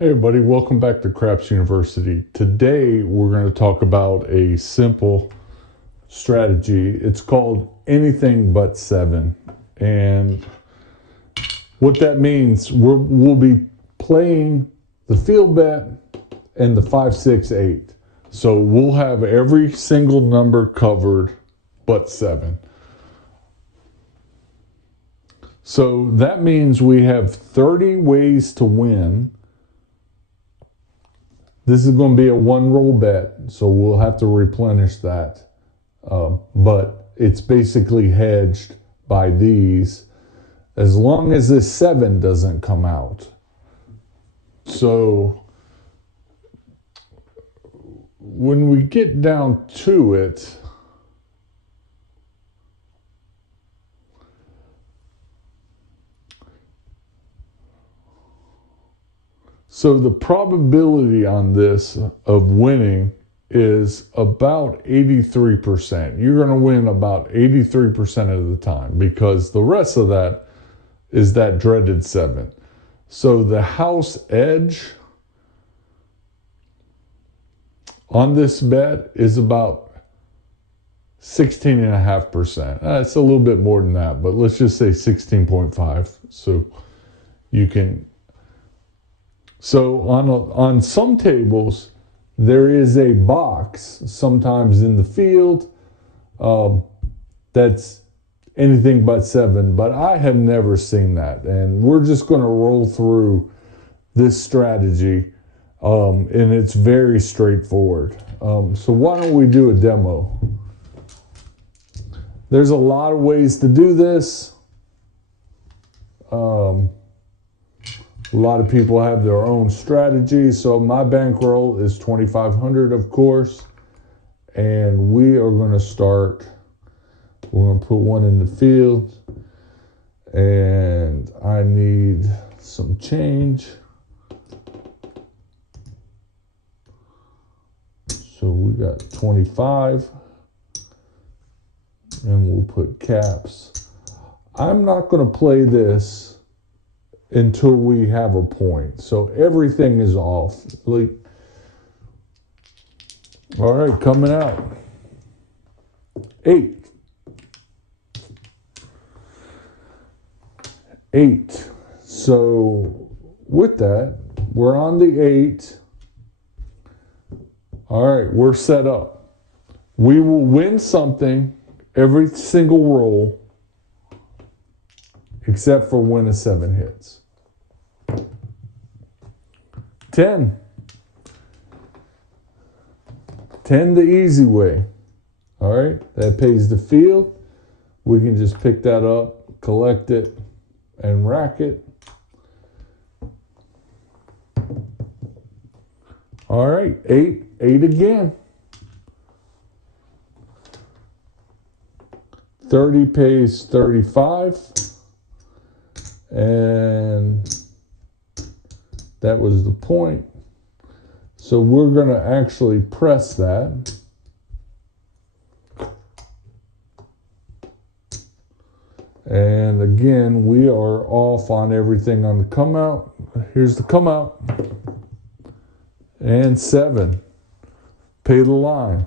Hey everybody, welcome back to Craps University. Today we're going to talk about a simple strategy. It's called anything but 7. And what that means, we'll be playing the field bet and the 5, 6, 8. So we'll have every single number covered but 7. So that means we have 30 ways to win. This is going to be a one roll bet, so we'll have to replenish that. But it's basically hedged by these as long as this 7 doesn't come out. So when we get down to it, so the probability on this of winning is about 83%. You're going to win about 83% of the time because the rest of that is that dreaded 7. So the house edge on this bet is about 16.5%. It's a little bit more than that, but let's just say 16.5. So you can. So on some tables, there is a box sometimes in the field that's anything but 7, but I have never seen that. And we're just going to roll through this strategy, and it's very straightforward. So why don't we do a demo? There's a lot of ways to do this. A lot of people have their own strategy. So my bankroll is 2,500, of course. And we are going to start. We're going to put one in the field. And I need some change. So we got 25. And we'll put caps. I'm not going to play this until we have a point. So everything is off. Like, all right, coming out. 8. 8. So with that, we're on the 8. All right, we're set up. We will win something every single roll except for when a 7 hits. 10. 10 the easy way. All right, that pays the field. We can just pick that up, collect it, and rack it. All right, 8. 8 again. 30 pays 35. And that was the point. So we're going to actually press that. And again, we are off on everything on the come out. Here's the come out. And 7. Pay the line.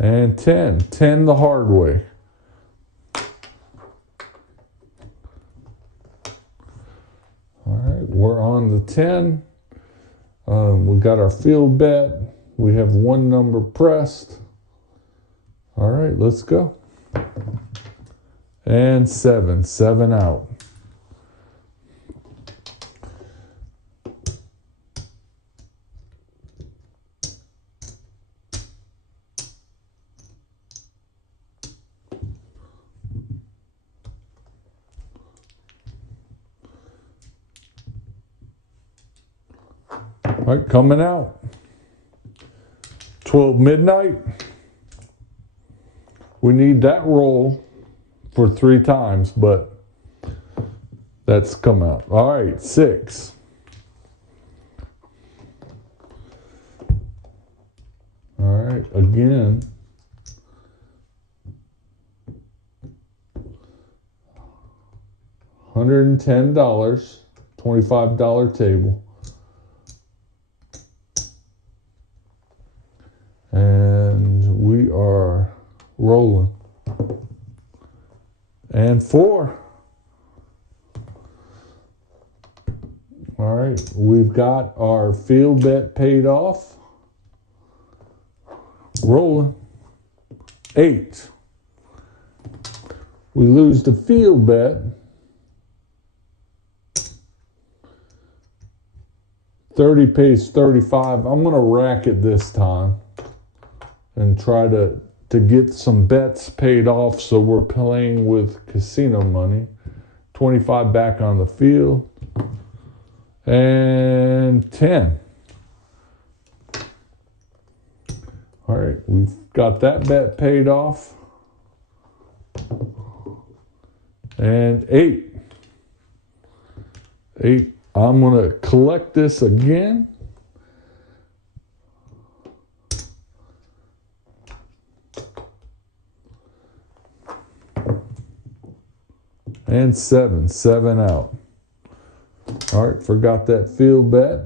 And 10. 10 the hard way. We're on the 10. We got our field bet. We have one number pressed. All right, let's go. And 7. 7 out. All right, coming out. 12 midnight. We need that roll for 3 times, but that's come out. All right, 6. All right, again. $110, $25 table. And we are rolling. And 4. All right, we've got our field bet paid off. Rolling. 8. We lose the field bet. 30 pays 35. I'm going to rack it this time and try to get some bets paid off so we're playing with casino money. 25 back on the field. And 10. All right, we've got that bet paid off. And 8. 8. I'm going to collect this again. And 7. 7 out. All right, forgot that field bet.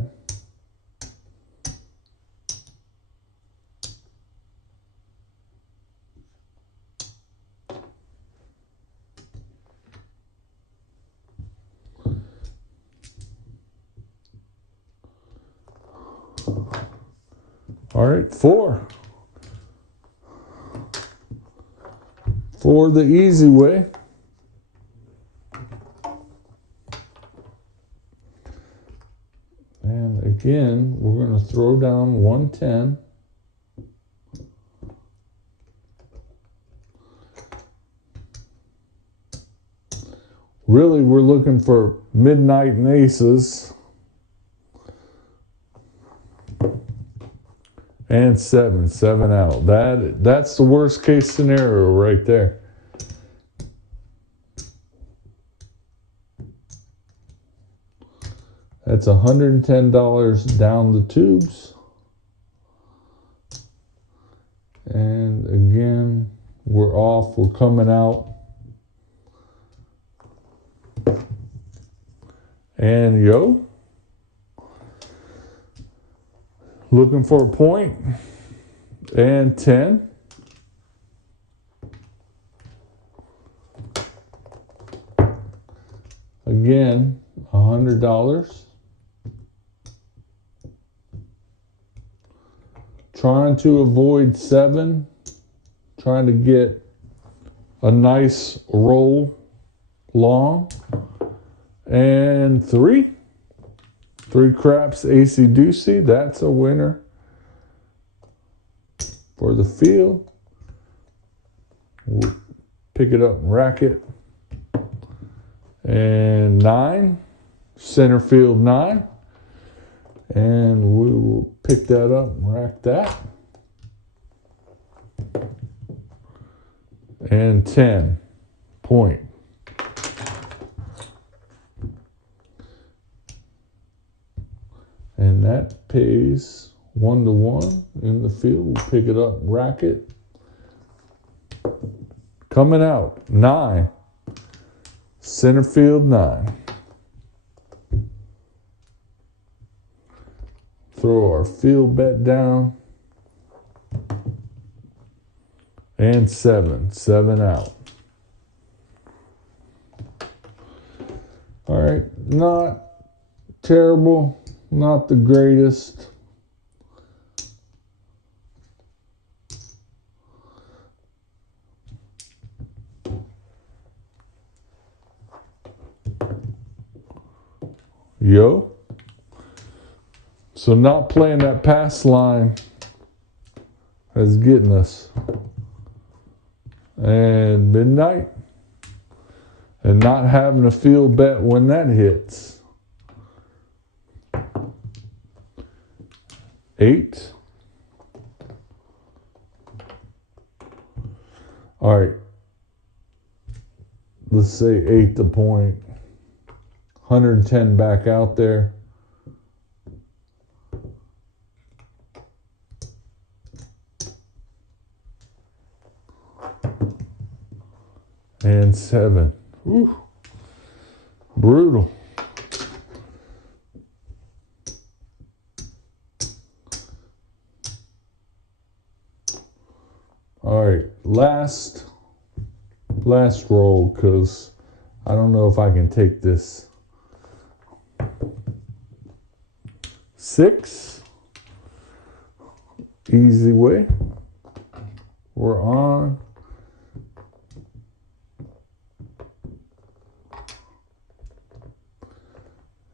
All right, 4. 4 the easy way. And again, we're going to throw down 110. Really, we're looking for midnight and aces. And 7. 7 out. That's the worst case scenario right there. That's $110 down the tubes. And again, we're off. We're coming out. And yo. Looking for a point. And 10. Again, $100. Trying to avoid 7. Trying to get a nice roll long. And 3. 3 craps, AC deucey. That's a winner for the field. We'll pick it up and rack it. And 9. Center field 9. And we will pick that up and rack that. And 10. Point. And that pays 1-1 in the field. We'll pick it up, rack it. Coming out, 9. Center field 9. Throw our field bet down. And 7. 7 out. All right, not terrible. Not the greatest. Yo. So not playing that pass line is getting us. And midnight. And not having a field bet when that hits. 8. All right. Let's say 8 the point. 110 back out there. And 7. Whew. Brutal. All right, last roll, because I don't know if I can take this. 6. Easy way. We're on.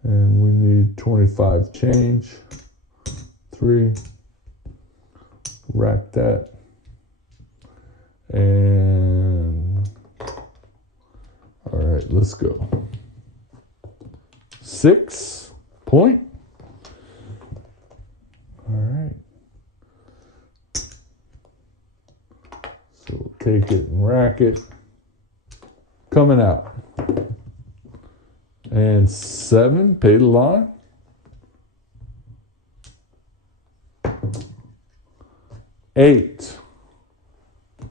And we need 25 change. 3. Rack that. And all right, let's go. 6 point. All right. So we'll take it and rack it. Coming out. And 7, pay the line. 8.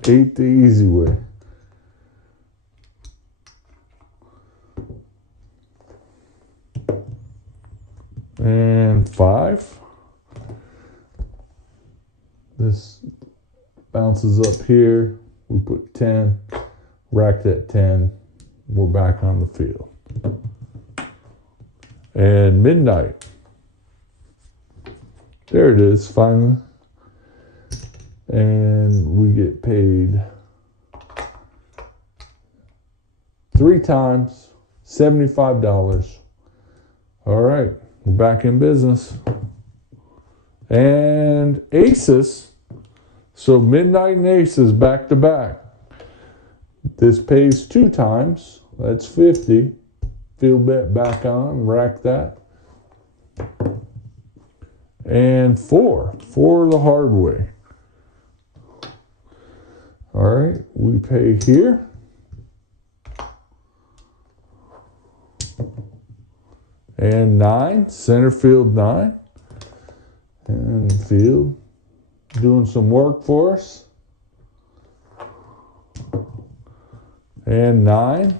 8 the easy way. And 5. This bounces up here. We put 10. Rack that 10. We're back on the field. And midnight. There it is, finally. And we get paid 3 times, $75. All right, we're back in business. And aces. So midnight and aces back to back. This pays 2 times. That's 50. Field bet back on, rack that. And 4 the hard way. All right, we pay here. And 9, center field 9. And field doing some work for us. And 9,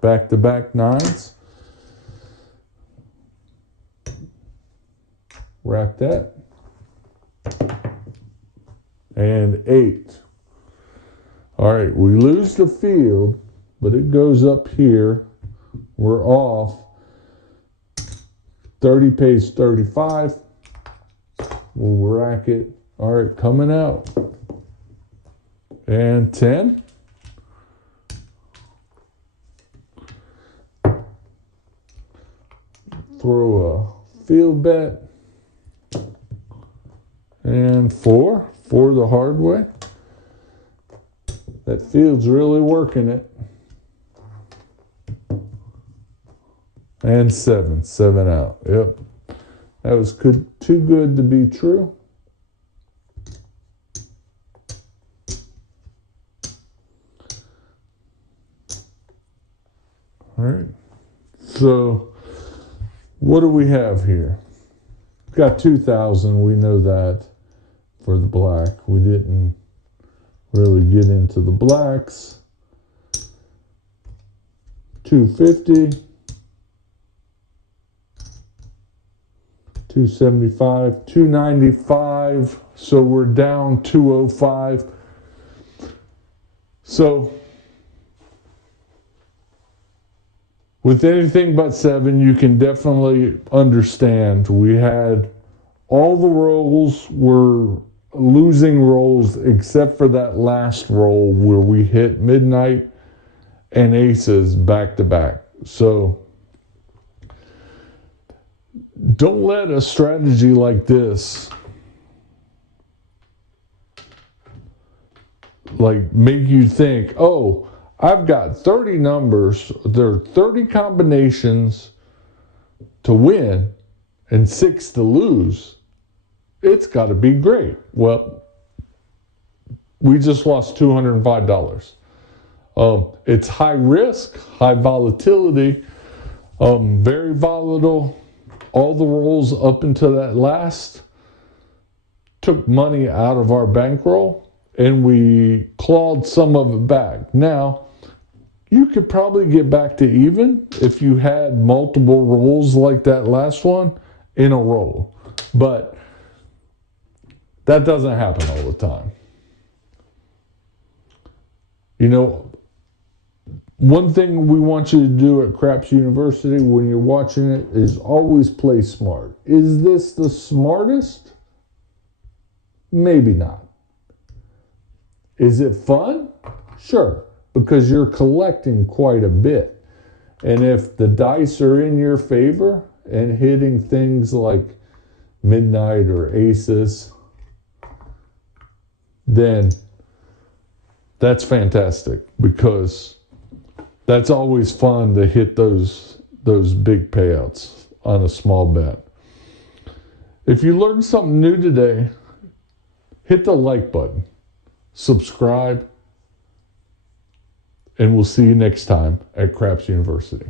back-to-back 9s. Rack that. And 8. All right, we lose the field, but it goes up here. We're off. 30 pays 35. We'll rack it. All right, coming out. And 10. Throw a field bet. And 4 the hard way. That field's really working it. And 7 out. Yep. That was too good to be true. All right. So what do we have here? We've got 2,000. We know that for the black. We didn't really get into the blacks. 250. 275, 295, so we're down 205. So with anything but 7, you can definitely understand we had all the rolls were losing rolls except for that last roll where we hit midnight and aces back to back. So don't let a strategy like this make you think, oh, I've got 30 numbers, there are 30 combinations to win and 6 to lose. It's got to be great. Well, we just lost $205. It's high risk, high volatility, very volatile. All the rolls up until that last took money out of our bankroll, and we clawed some of it back. Now, you could probably get back to even if you had multiple rolls like that last one in a row. But that doesn't happen all the time. You know, one thing we want you to do at Craps University when you're watching it is always play smart. Is this the smartest? Maybe not. Is it fun? Sure, because you're collecting quite a bit. And if the dice are in your favor and hitting things like midnight or aces, then that's fantastic, because that's always fun to hit those big payouts on a small bet. If you learned something new today, hit the like button, subscribe, and we'll see you next time at Craps University.